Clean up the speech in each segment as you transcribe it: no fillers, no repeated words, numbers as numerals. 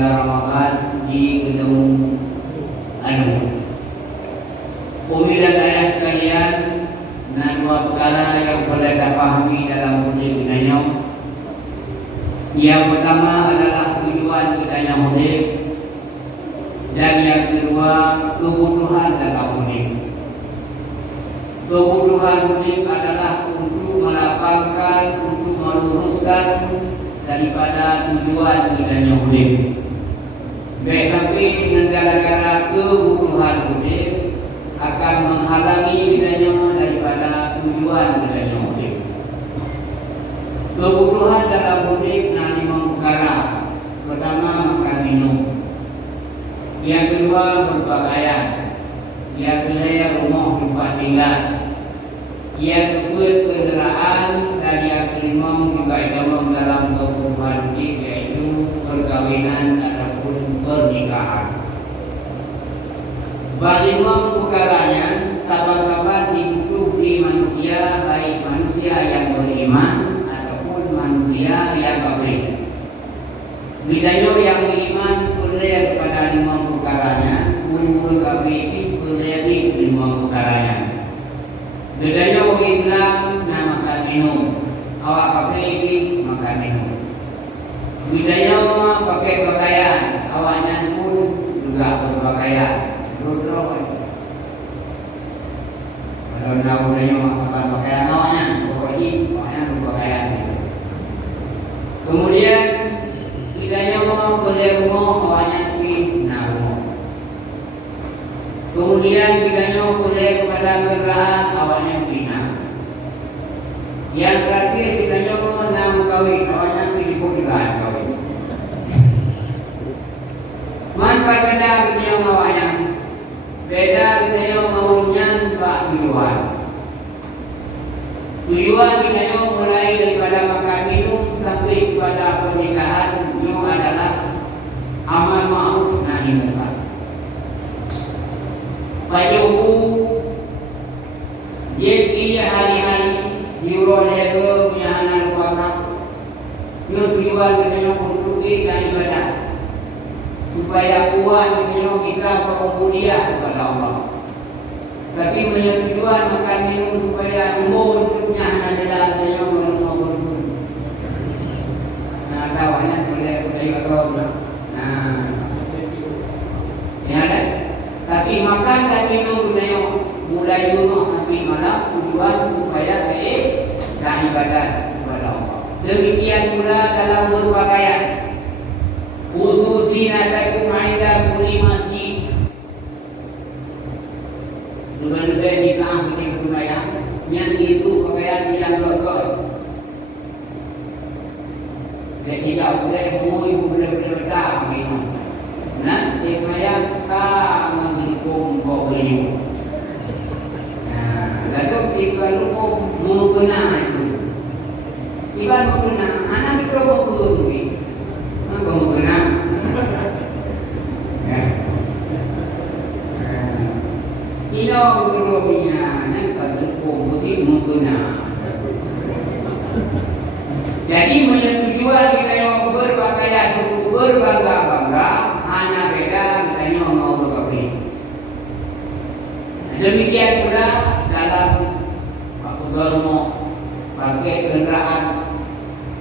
bulan Ramadan di gedung Anu. Umi dan ayah sekalian, nah dua perkara yang boleh dipahami dalam mudik ginanya. Yang pertama adalah tujuan kita mudik, dan yang kedua kebutuhan dalam mudik. Kebutuhan mudik adalah untuk melapangkan, untuk meluruskan daripada tujuan kita mudik. Baik sampai dengan gara-gara kebutuhan mudik akan menghalangi kita daripada tujuan kita mudik. Kebutuhan dalam mudik nah 5 perkara. Pertama makan minum. Yang kedua berpakaian. Yang ketiga rumah tempat tinggal. Yang keempat kenderaan, dan yang kelima juga dalam kebutuhan mudik yaitu perkawinan ataupun pernikahan. Balima perkaranya sahabat-sahabat dibutuhkan manusia, baik manusia yang beriman ataupun manusia yang kafir. Bidanya yang beriman boleh kepada 5 perkaranya, guru kafir boleh 5 perkaranya. Bedanya orang Islam nak makan minum, awak kafir makan minum. Bedanya pakai pakaian, awaknya pun juga berpakaian. Kalau nak bedanya makan pakaian awaknya, awaknya berpakaian. Kemudian bedanya boleh rumah, awaknya pergi nak rumah. Kemudian bedanya boleh kepada kenderaan, awaknya bina. Yang terakhir bedanya nak kawin, awaknya pergi pernikahan kawin. Manfaat beda bedanya awaknya. Beda bedanya maunya pak tujuan. Tujuan bedanya mulai daripada makan minum sampai kepada pernikahan itu adalah amal ma'ruf nahi munkar. Pajuku jadi hari-hari diurut jaga punya anak puasa. Tujuan bedanya untuk ibadah ibadah supaya kuat bedanya bisa berubudiyah kepada Allah. Tapi tujuan makan minum supaya umur untuknya anak adalah bedanya berumur. Nah, kawannya boleh atau ya ada. Tapi makan dan minum bedanya mulai dulu sampai malam tujuan supaya baik dan ibadah kepada Allah. Demikian pula dalam berpakaian. Khususnya takum inda kulli masjid. Lebih-lebih di sana bikin pakaian yang itu pakaian yang kotor. Jadi tidak boleh ibu boleh berletak minum. Nah, saya tak menghukum kau beliau. Nah, lalu jika hukum mau kena itu, iban mau kena, anak itu mau turun ni, mau kena. Tidak berubinya, nanti kalau hukum mesti mau kena. Jadi tujuan kita yang berpakaian berbangga-bangga hanya beda kita yang mau berkafir. Demikian pula dalam waktu dormo pakai kenderaan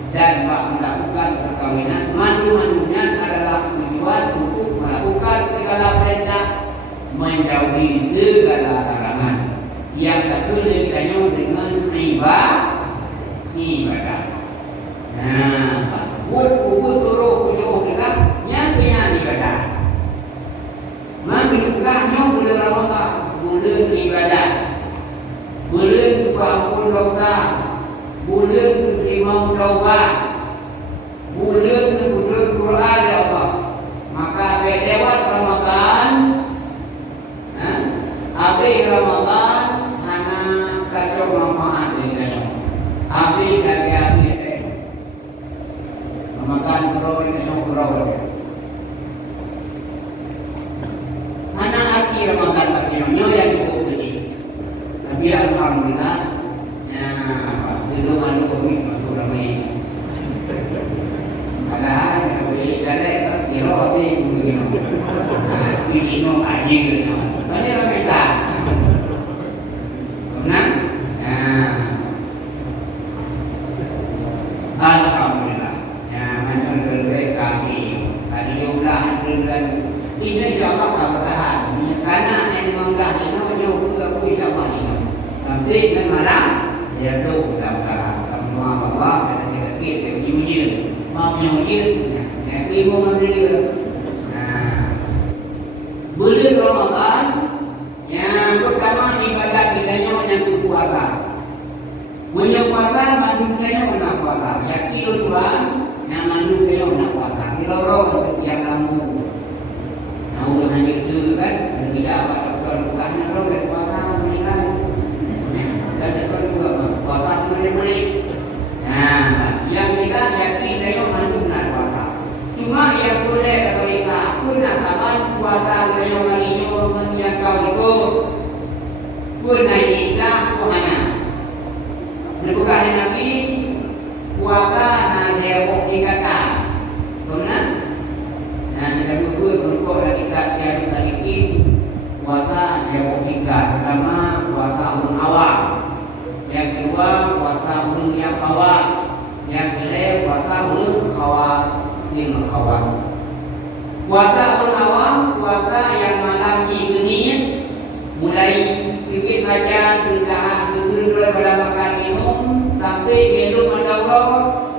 dan melakukan perkawinan, mandu-mandunya adalah tujuan untuk melakukan segala perintah, menjauhi segala larangan yang tertulis dengan ibadah. Nah, buat turun jauh dekat, yang ibadah. Maka dekatnya bulan Ramadan, bulan ibadah, bulan ampun dosa, bulan terima taubat, bulan Quran ya Allah. Maka lewat Ramadan, habis Ramadan, anak kacau manfaat dengan habis lagi. Makan kurau dengan kurau. Anak arti Ramadan bagaimana yang cukup sedih. Tapi alhamdulillah, itu malu masuk ramai. Padahal boleh jalan, kira Nino aja gitu. Tadi ramai benar? Alhamdulillah. Ya, macam berbaik kami. Tadi jumlah dan ini insyaAllah tak bertahan. Karena memang dah Nino juga aku insyaAllah Nino. Tapi memang dia tu dah bertahan. Kamu Allah kata kita ujian. Mau ujian. Yang kelima mana dia? Bulan Ramadan yang pertama ibadat kitanya menyambut puasa. Menyambut puasa mandu kitanya kena puasa. Yang kilo Tuhan yang mandu kitanya kena puasa. Kilo untuk yang lampu. Nah, udah hanya itu kan? Dan tidak apa-apa bukan orang dari puasa meninggal. Dan itu juga puasa mengenai. Nah, yang kita yakin kitanya mandu kena puasa. Cuma yang boleh berisa pun asaman puasa beliau malinyo menjangkau itu pun naiklah kuhana. Berbuka Nabi puasa na dia dikata, benar? Nah kita berbuka lagi kita share sedikit puasa dia dikata. Pertama puasa ulun awal, yang kedua puasa ulun yang khawas, yang ketiga puasa ulun khawas. Kawas. Puasa ulun awam, puasa yang malam dingin, mulai pipit saja ditahan betul pada makan minum sampai minum mendaurau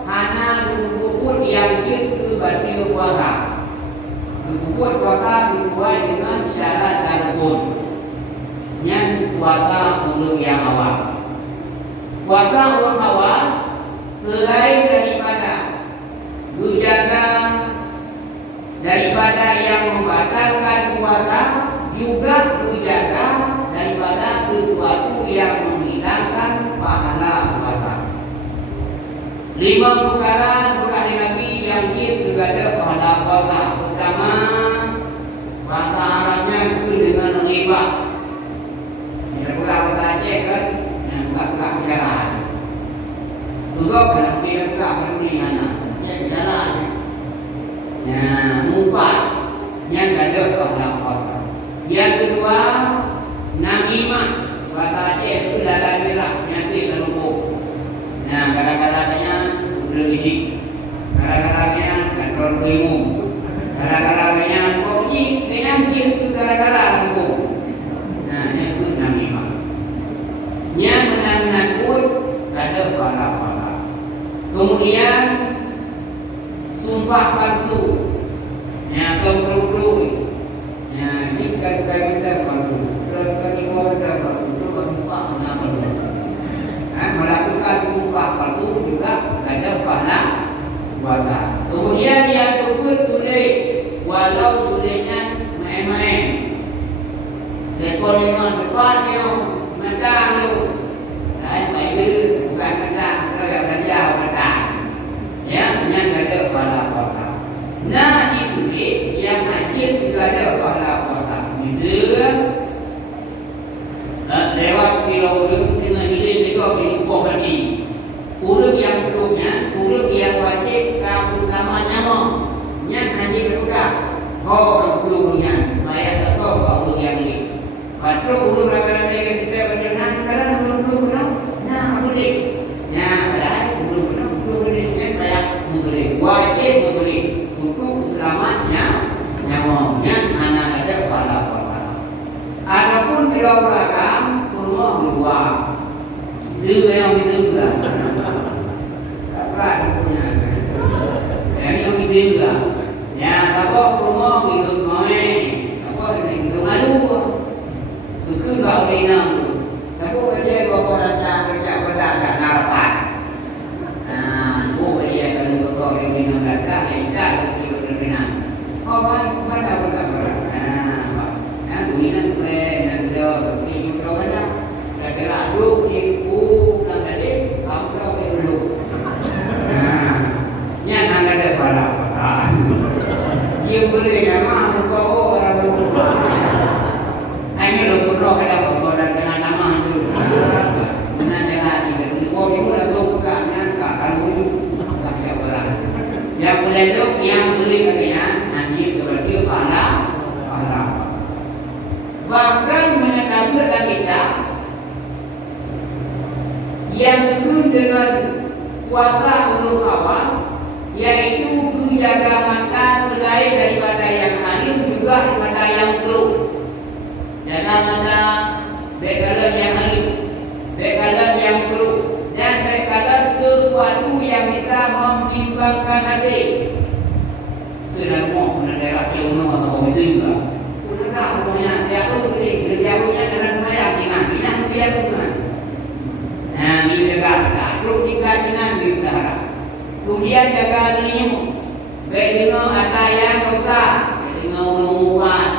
hana dukut yang ke berarti puasa. Dukut puasa sesuai dengan syarat dan rukun. Yang puasa ulun yang awam. Puasa ulun awas selain daripada menjaga daripada yang membatalkan puasa, juga menjaga daripada sesuatu yang menghilangkan pahala puasa. 5 perkara berkali lagi yang kita ada pahala puasa. Pertama, puasa haramnya itu dengan riba. Yang buka bahasa Aceh kan, yang buka bicara. Juga kalau tidak buka penulisan. Jalan mumpat yang ada pahala puasa. Yang kedua namimah, bahasa Aceh itu darah merah penyakit terlumpuk. Nah kadang-kadangnya berbisik, kadang-kadangnya kontrol ilmu, kadang-kadangnya pokoknya penyakit itu gara-gara terlumpuk. Nah itu namimah. Yang menakut ada pahala puasa. Kemudian sumpah palsu, yang kemudian, ini kita palsu, kita palsu, sumpah mana palsu. Melakukan sumpah palsu juga ada pahala puasa. Kemudian yang kedua sulit, walau sulitnya main-main. Lekor dengan depan dia macam tu, main dulu bukan macam tu yang belajar macam. Ya, yang ada pahala puasa. Nah, itu yang hakim juga ada pahala puasa. Misal lewat silau urut dengan hidup juga ini pohani. Urut yang perlunya, urut yang wajib kamu selamanya mau. Yang haji berbuka. Kau perlunya, bayar tasawuf kau urut yang ini. Patro urut ramai-ramai kita berjalan kadang belum benar. Nah, boleh. Nah, padahal belum benar. Wajib muslim untuk selamatnya nyawanya anak ada pahala puasa. Adapun silau beragam kurma dua, zil yang bisa apa punya, yang bisa ya apa kurma gitu mame, apa gitu malu, itu kau dinam tu, tapi kerja bawa kerja pada narapan. Yang minum data yang tidak berkenan. Oh baik, pada berat. Minum keren dan jauh. Ini juga banyak. Kira-kira dulu ibu dan tadi kamu dulu. Yang ada pada apa? Dia boleh yang mana kau orang lupa. Hanya lupa roh ada kau dan kena nama itu. Nanti lagi. Oh ibu dah tahu pegangan tak kalau yang boleh tu yang sulit katanya nanti berarti pahala Bahkan menetapkan kita yang itu dengan puasa ulul awas, yaitu menjaga mata selain daripada yang harim juga daripada yang buruk. Jaga mata baik yang harim, baik yang buruk, dan baik sesuatu yang bisa membimbangkan hati. Sudah mau daerah yang atau bisa juga. Sudah tak punya dia tu kerjanya dalam mayat ini, dia tu. Nah, ini jaga terus dikajian di udara. Kemudian jaga telinga. Baik dengan ada yang rosak, dengan umuman.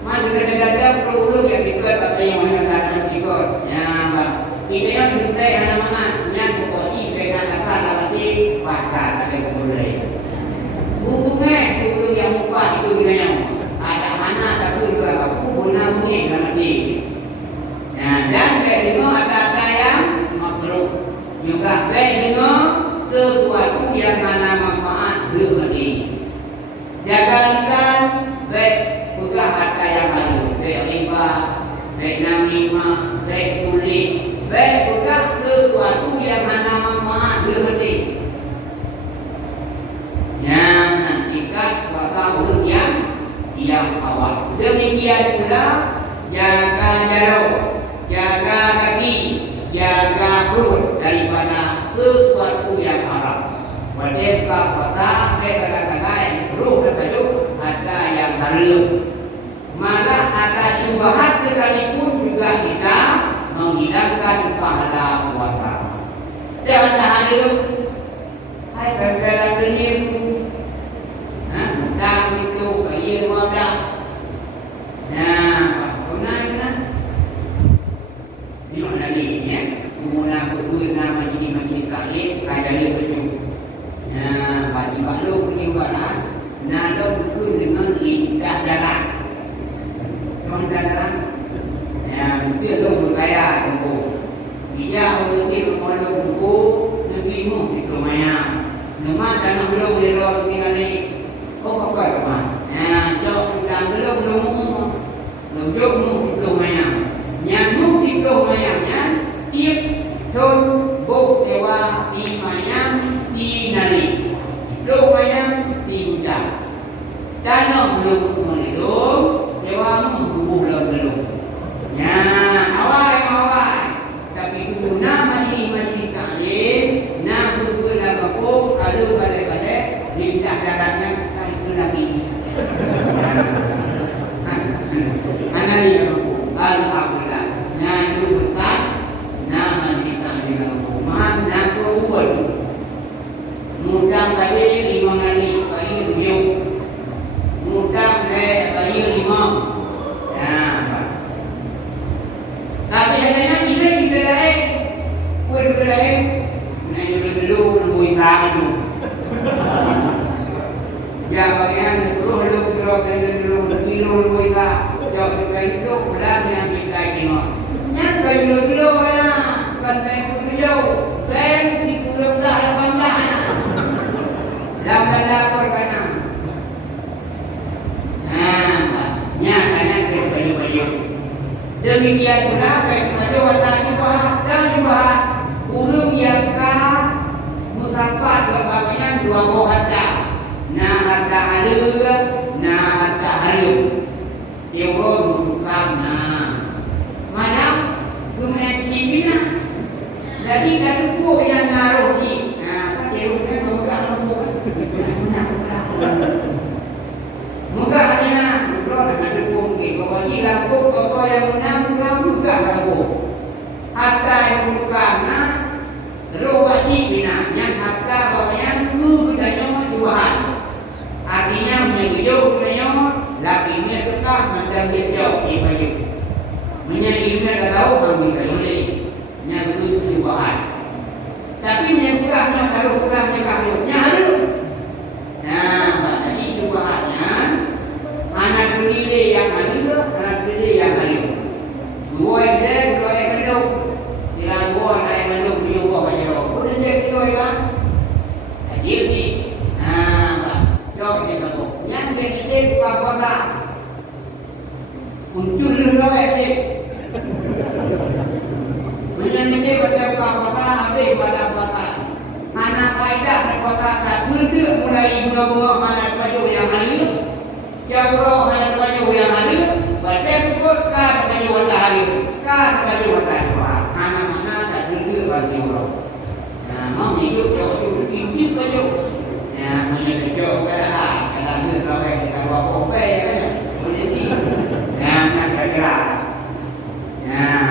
Mana juga ada perlu yang dikut apa yang mana ada dikut. Ya, bang. Kita yang bisa mana-mana yang pokoknya dengan asal nanti bakal ada boleh. Hubungan dulu yang muka itu dengan yang ada mana ada dulu apa pun namanya nanti. Nah, dan baik dengan ada yang juga baik dengan sesuatu yang mana manfaat berhenti. Jaga lisan baik juga harta yang halu, baik riba, baik namimah, baik sulit, baik juga sesuatu yang mana manfaat berhenti. Yang nantikan kuasa ulun yang awas. Demikian pula jaga jarak, jaga kaki, jaga perut daripada sesuatu yang haram. Wajib puasa kata-kata yang ruh dan tajuk ada yang haram. Maka ada syubhat sekalipun juga bisa menghilangkan pahala puasa. Dan ada haram. Hai bela dunia tu. Dah itu kaya mudah. Nah, benar. Ini mana ni ya? Semula berdua nama jadi majlis salib ada dia berjumpa. Nah, bagi baklo punya barang, nada betul dengan lidah darah. Cuma darah. Ya, mesti ada bergaya tu. Dia orang ni orang buku negeri mu itu maya. Nama tanah belum boleh roh di sini. Kau apa rumah? Nah, jauh sudah belum jauh mu itu maya. Yang mu itu mayanya tiap ton bok sewa si mayang si nari lo mayang si hujan tanah belum melelong sewa mu belum ya awal tapi sempurna majlis taklim nak berbuat apa kalau pada lidah darahnya itu lagi anak ni alhamdulillah nah itu berkat nah majlis taklim mahal nak buat mudang tadi 5 hari bayi beliau mudang bayi 5 ya tapi adanya ini kita lain buat kita lain nak dulu nunggu sama tu ya bagian terus dulu nunggu sama jauh kita itu belah yang kita ini yang kilo lah kan baik jauh baik di kurang dah 18 dalam tanda perkana. Nah, nyatanya baju. Demikian pula kepada warna syubhat urung yang musafat kebagian dua buah harta. Nah harta halal, nah harta haram. Euro bukan mana cipina. Jadi kalau buah yang naruh si, nah euro kan bukan mungkanya bro nak dukung ke bagi laku toto yang menang juga laku harta yang bukan rawasi binanya harta bagian tu budaya syubhat artinya menyejauh budaya lakinya tetap menjadi jauh di baju menyainya dah tahu kami boleh nyatu syubhat tapi menyebutnya kalau kurang cekahnya ada. Nah, tadi syubhatnya anak pilih yang ada, anak pilih yang ada. Dua yang ada. Tidak dua yang ada punya buah macam tu. Boleh jadi dua yang. Jadi, jauh dia kata. Yang kita buka kota. Muncul dulu lawak ni. Menyanyi baca puasa habis pada puasa. Mana faedah puasa tak tunduk mulai bunga-bunga mana baju yang halus. Jauh mana baju yang halus. Baca sebut kan baju warna halus. Kan baju warna cerah. Mana tak tunduk baju orang. Nah, mau hidup jauh tinggi baju. Nah, menyebut jauh keadaan. Kadang-kadang lawak kita bawa kopi kan. Menjadi. Nah, nak bergerak. Nah.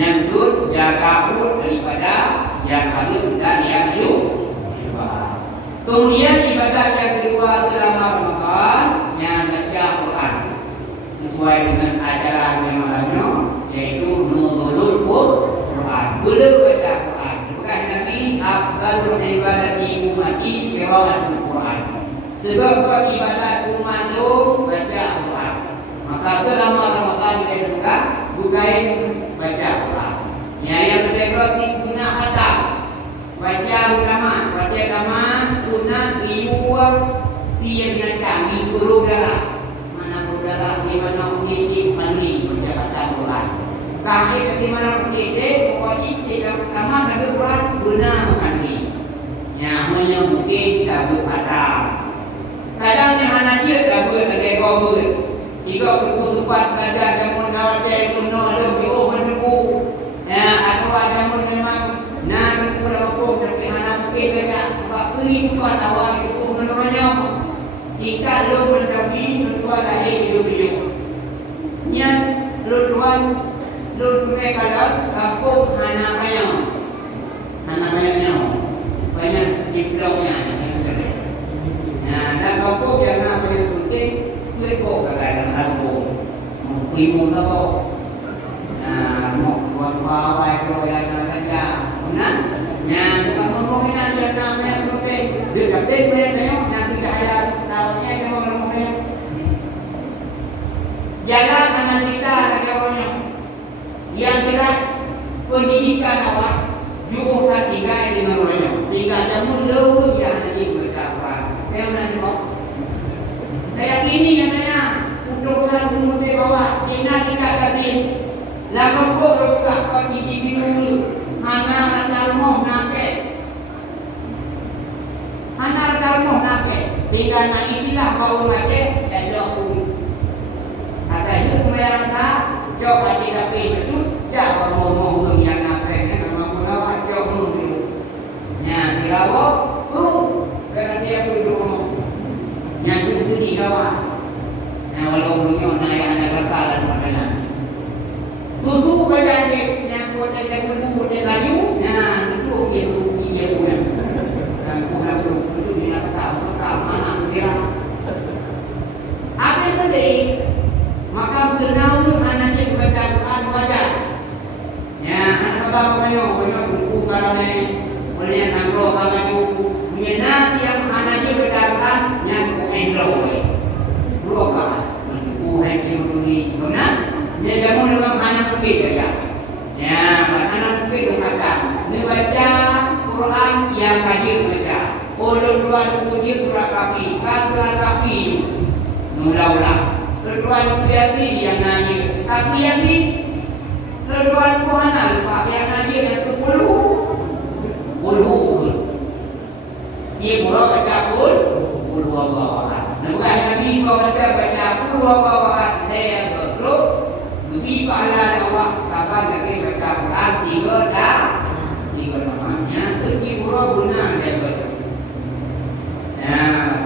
Yang kedua, jaga perut daripada yang halus dan yang syubhat. Kemudian ibadah yang kedua selama Ramadan yang baca Quran sesuai dengan ajaran yang lainnya, yaitu nuzulul Quran. Bila baca Quran, bukan Nabi afdalul ibadati ummati qiraatul Quran. Segala ibadat umat itu baca Quran. Maka selama Ramadan kita juga bukan baca Quran. Yang kedua guna khatam. Baca agama sunat ribuan siang dengan kami guru darah. Mana guru darah si mana si pandai baca khatam Quran. Kami ke mana si pokoknya tidak agama baca Quran guna kami. Yang mungkin tak khatam. Kadang ni mana dia tak boleh kabur. Jika kesusahan belajar namun awak itu ada bio menunggu. Atau ada memang nak kurang tapi anak mungkin baca waktu itu awak itu menurutnya jika lo berkami mentua lagi video yang lo tuan lo punya kadang kampung anak ayamnya banyak di blognya. Dan kampung yang nak paling penting kau kadang kampung ibu tahu. Buat bawai kalau yang kerja, benar? Yang ngomongnya dia namanya penting. Dia penting mereka yang tidak ada tahunya yang ngomongnya. Jalan dengan kita lagi orangnya. Yang kira pendidikan awak juga perhatikan dengan orangnya. Jika kamu dulu yang ada bercakap, saya menanya, saya ini yang nanya untuk hal umum bawah, tidak kasih. Lagu kau juga kau individu dulu. Anak dalmoh nake. Sehingga nak isilah kau nake dan jauh. Ada itu kemudian ada jauh aja tapi itu jauh ngomong belum yang nake. Kalau mau awak jauh mungkin. Yang dirawat, kerana dia perlu ngomong. Yang itu sedih kawan. Yang walau dunia naik anak rasa dan makanan. Susu badan dia yang boleh jaga boleh laju. Itu dia punya. Dan punya itu dia nak tahu mana kira. Apa sedih? Maka senang tu anak baca Quran baca. Anak banyak buku kerana boleh nangro baju. Punya yang anak baca Quran yang endro. Buka buku yang dibeli, benar? Dia jamu memang anak bukit ya. Anak bukit itu kata, membaca Quran yang kaji baca. Dua dia surah kafi, kafi mula-mula. Kedua biasi yang nanya, kafi biasi. Kedua kuhanan, pak yang nanya yang ke puluh. Ia murah baca puluh Allah. Bukan Nabi kau baca puluh Allah. Saya bergrup. Lebih pahala Allah kapan lagi baca Quran tiga namanya segi pura guna dia baca.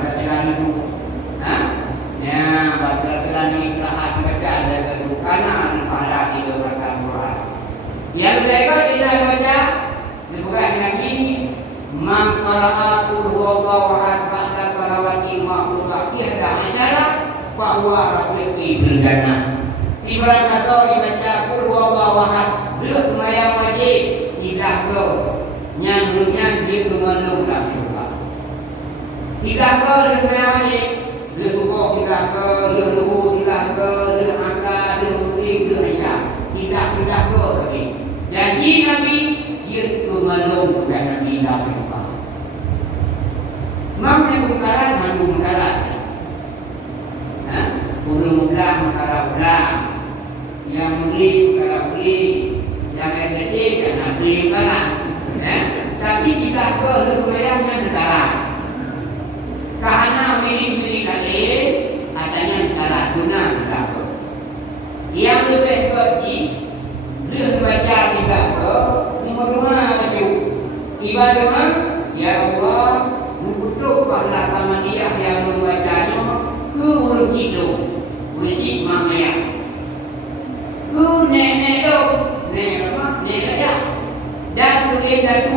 Baca itu, baca selani istirahat baca dia baca karena pahala tiga baca Quran. Yang mereka tidak baca, bukan lagi maqara'a qul huwallahu ahad ba'da salawati ma'qula ihda asyara fa huwa rafiqi bil jannah. Ibarat kata baca qul huwallahu ahad, dia sembahyang wajib, tidak ke nyangnya dia mengandung dalam syurga. Tidak ke dia sembahyang wajib, dia subuh tidak ke, dia zuhur tidak ke, dia asar, dia maghrib, dia isyak. Tidak ke tadi. Janji Nabi dia mengandung dan Nabi dalam syurga. Maknanya bungkaran maju bungkaran. ulang perkara ulang, yang beli perkara beli, yang gede karena beli perkara. Tapi kita ke lebayangnya negara. Karena beli lagi, adanya negara guna negara. Yang lebih baik, dia baca kita ke lima baju. Ibadah ya Allah, mengutuk pahala sama dia yang membacanya ke urut mamaya. Ke nenek tu, nenek ya. Dan tu edat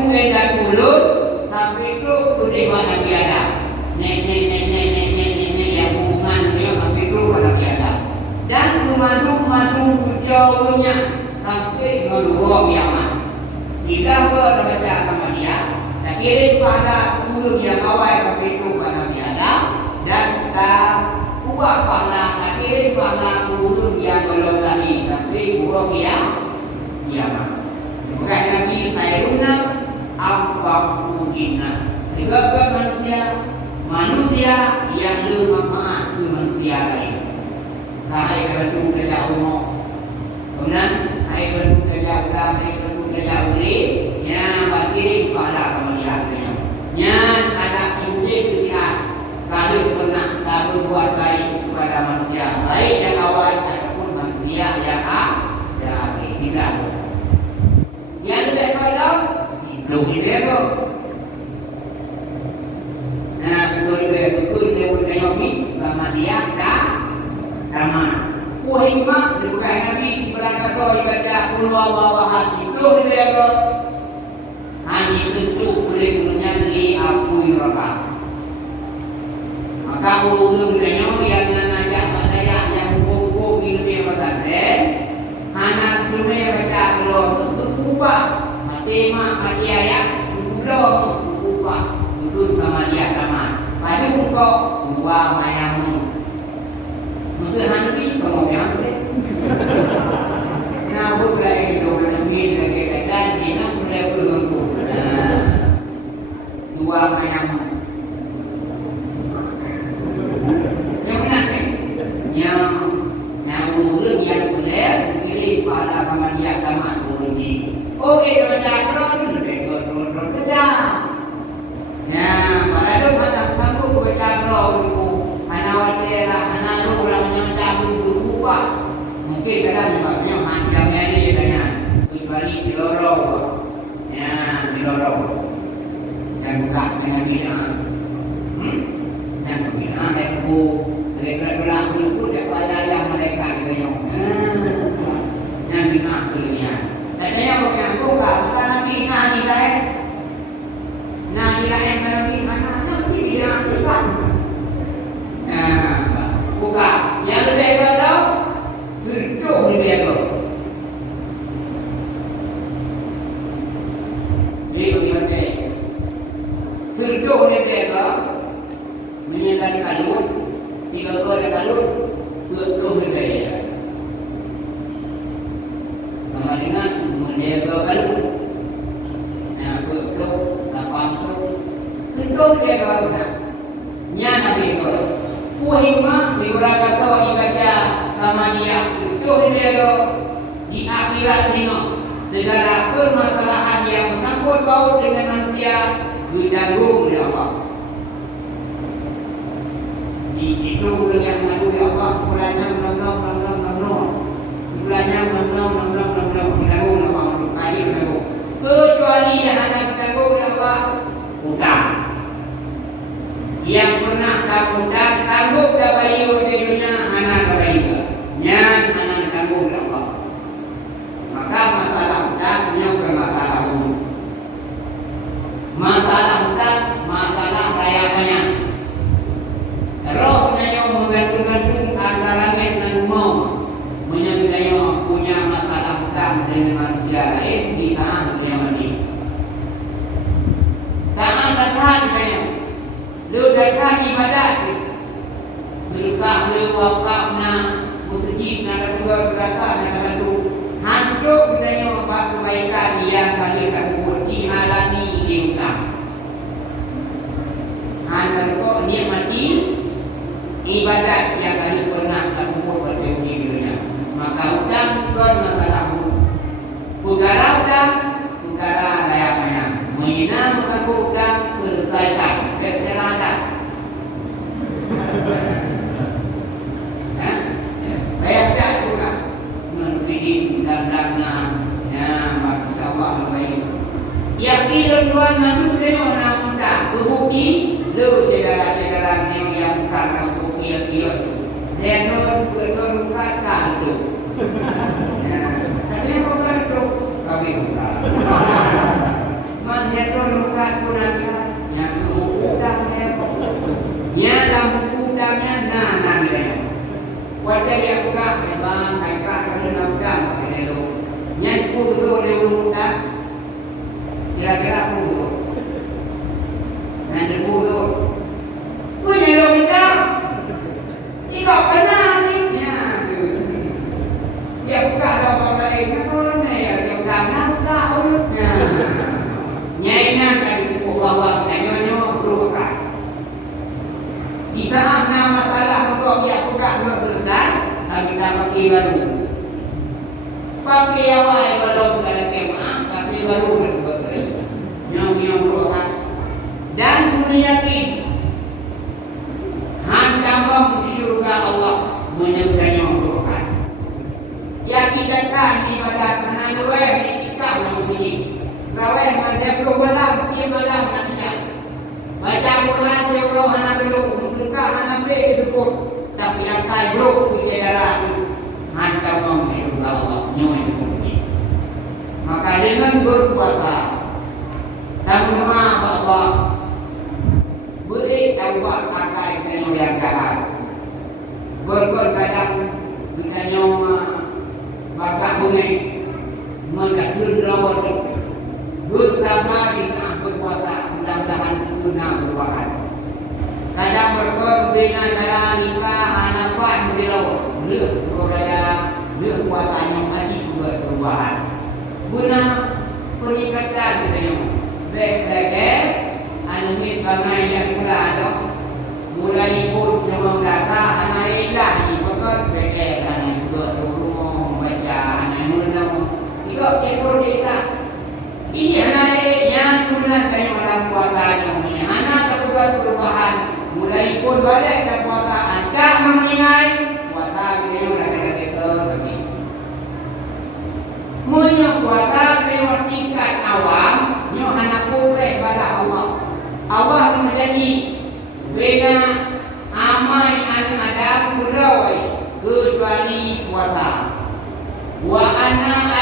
mulut sampai tu dewa Nabi Adam. Nenek yang hubungan dia sampai tu Nabi Adam. Dan tu madu jauhnya sampai meluruh kiamat. Jika berbaca sama dia, dan kirim pada mulut yang awal sampai tu Nabi Adam, dan kita ubah pahala, dan kirim pada mulut yang belum lahir sampai meluruh kiamat. Bukan Nabi Khairunnas Amfakudinas. Sehingga manusia yang bermanfaat ke manusia lain. Hai bantu kerja umum. Kemudian hai bantu kerja ulang, hai bantu kerja uli. Yang bagi pada kemuliaan. Yang ada sujud kesian. Kalau pernah tak berbuat baik kepada manusia, baik yang awal ataupun manusia yang akhir tidak. Yang lebih pada belum itu. Nah, betul dia nyobi sama dia dah sama. Hikmah bukan Nabi berangkat baca Qul ahad itu dia ke hanya sentuh boleh gunanya di apu neraka. Maka ulun dia nyobi yang najak tak daya yang buku ilmu pesantren hanya dunia baca kalau upah mati mati ayat udah upah betul sama dia sama pada engkau dua mayamu maksud hantu kalau yang nah bukan itu nabi lagi kata dia nak mulai berlaku dua mayamu yang mana yang urut yang boleh dipilih pada kemudian agama uruji. Okey, baca Quran itu lebih kerja. Nah, pada tu pada sanggup baca Quran itu, anak wajah, anak rumah macam itu ubah. Mungkin kadang sebabnya hanya meli katanya, kecuali diloro. Ya, diloro. Dan buka dengan bidang. Dan bidang dan buku. Mereka itu kepada yang mereka itu. Yang bidang dunia. Dan dia bukan buka, bukan Nabi Nabi lain. Nabi lain Nabi mana Nabi dia bukan. Buka. Yang lebih pada surga lebih apa? Ini bagaimana? Surga lebih apa? Menyendiri kalut, tiga kali kalut, dua lebih. Dengan menjaga kalut, betul, lapang tu, betul jaga kalut. Nya Nabi itu, hikmah diberangkat sawa ibadah sama dia, betul jaga di akhirat sini. Segala permasalahan yang bersangkut paut dengan manusia ditanggung oleh Allah. Itu yang mengadu ya Allah, kulanya bulannya menanggung nama air menanggung. Kecuali yang ada ditanggung oleh Allah hutang. Yang pernah tak hutang sanggup tak bayi oleh dunia anak bayi. Yang anak ditanggung oleh Allah. Maka masalah hutang bukan masalah umum. Masalah hutang masalah rayapannya. Roh yang menggantung antara langit dan bumi. Menyangkanya punya masalah hutang dengan manusia lain di saat dunia mati. Tangan datang kaya, ledakan ibadat, selukah lewakafna, musjid nak juga berasa nak bantu, hancur budaya membuat kebaikan yang kali kabur dihalangi di hutang. Hanya kok nikmati ibadat yang kali pernah malamnya ya masyaallah baik yakin tuan nanti tengok nak muda berbukti lu saudara-saudara yang bukan bukti dia dia non kata itu tapi bukan itu kami bukan mana non kata yang udangnya ya dalam udangnya nah dia wajah yang bukan memang kaitan dengan udang ini lo yang kudu dia udang kira-kira kudu nanti kudu punya lo udang ikut kena ni dia buka apa lain kan ya dia udang nak urutnya nyainan kan bawa nyonya berukat di saat masalah untuk dia buka belum selesai kita pakai baru pakai awal belum ada kemah pakai baru berbuat nyonya berukat dan guna yakin hantam syurga Allah menyebutnya berukat yakinkan ibadat menaluai kita menguji rawai macam program dia malam nantinya baca Quran dia roh anak dulu musuka anak be itu pun tapi akai bro saudara hantam syurga Allah nyonya menguji maka dengan berpuasa dan berdoa Allah boleh awak akai dengan yang jahat berbuat kadang kita nyonya maka boleh mengatur rawat bersabar di saat berpuasa mudah-mudahan guna berbahan kadang berbeda cara nikah anak buat berdirawat lek beraya lek puasanya masih berbahan guna peningkatan kita yang baik-baik anumin bangai yang mula ada mulai pun memang rasa anak elah ni betul baik anak juga rumah baca anak mula ikut tekor kita ini anak yang mula kayu dalam puasanya ini anak terbuat perubahan mulai pun balik dan puasa anda mengingat puasa kita dah kata lagi punya puasa lewat tingkat awam nyo anak kurek pada Allah Allah menjadi bina amai anak ada kurawai kecuali puasa wa ana